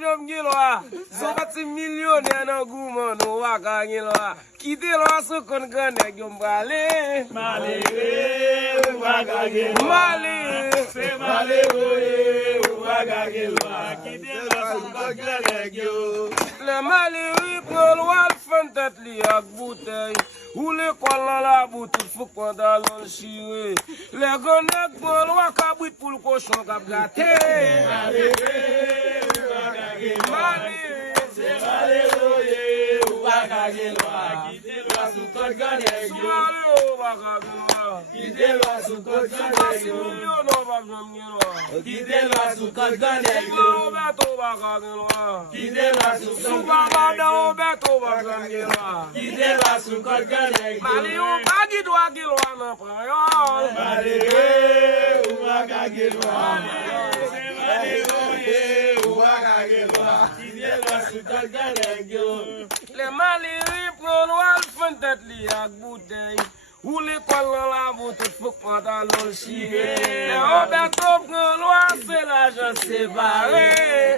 jom gilwa. So pati millionnaire nan gouman nou waka gilwa. Kite lwa sou kon gane gyom bale. Male we waka gilwa. Male. Se male we waka gilwa. Kite lwa sou kon gane gyom. Le male we prend wal fantat li ak bouteille. Ou l'école dans la boutique, faut qu'on dans le chiré. Les gonnets prend lwa kabrit pour le cochon kap gâté. Male se male we waka gilwa. Kite lwa sou kon gane gyom. Male waka gilwa. Kite lwa sou kon gane gyom. Million wak jom gilwa. Kite lwa sou kon gane gyom. Roberto waka gilwa. Kite lwa sou kon Soubaba da Roberto wak jom gilwa. Kite lwa sou kon gane gyom. Mali ou bagid wak gilwa nan prayol. Male we waka gilwa. Se male we waka gilwa. Kite lwa sou kon gane gyom. Le mali prend wal fantat li ak bouteille. Ou l'école dans la boutique, faut qu'on dans le chiré. Le Roberto prend loi, c'est l'argent séparé.